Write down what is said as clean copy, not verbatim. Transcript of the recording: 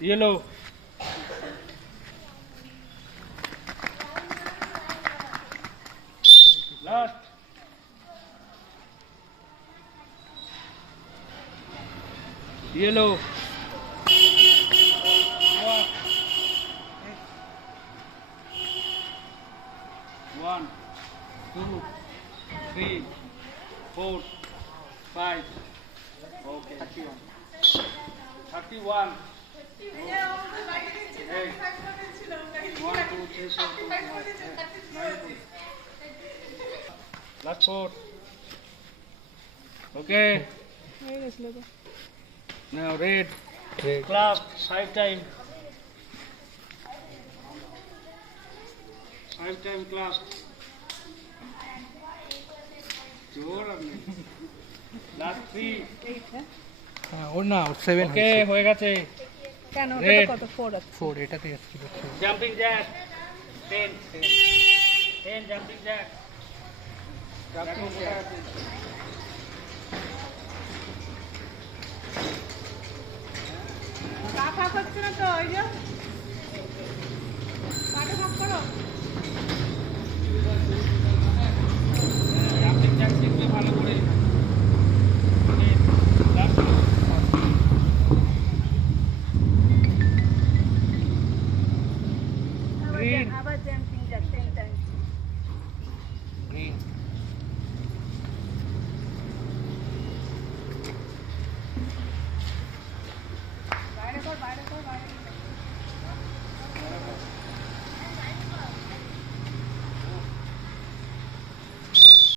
Yellow. Last. Yellow. One, two, three, 4, 5. Okay. 31. 8. 1, 2, 3, 4, 5, 9. Last 4. Okay. Now red. Clap 5 times. 5 times clap. Last 3. ওর না 7 Okay, হয়ে গেছে। কেন Red. কত 4 আছে 4 এটাতে আসছিল Jumping jack. 10. 10 jumping jack. Jumping jack. কাকা করছে না তো ওই যে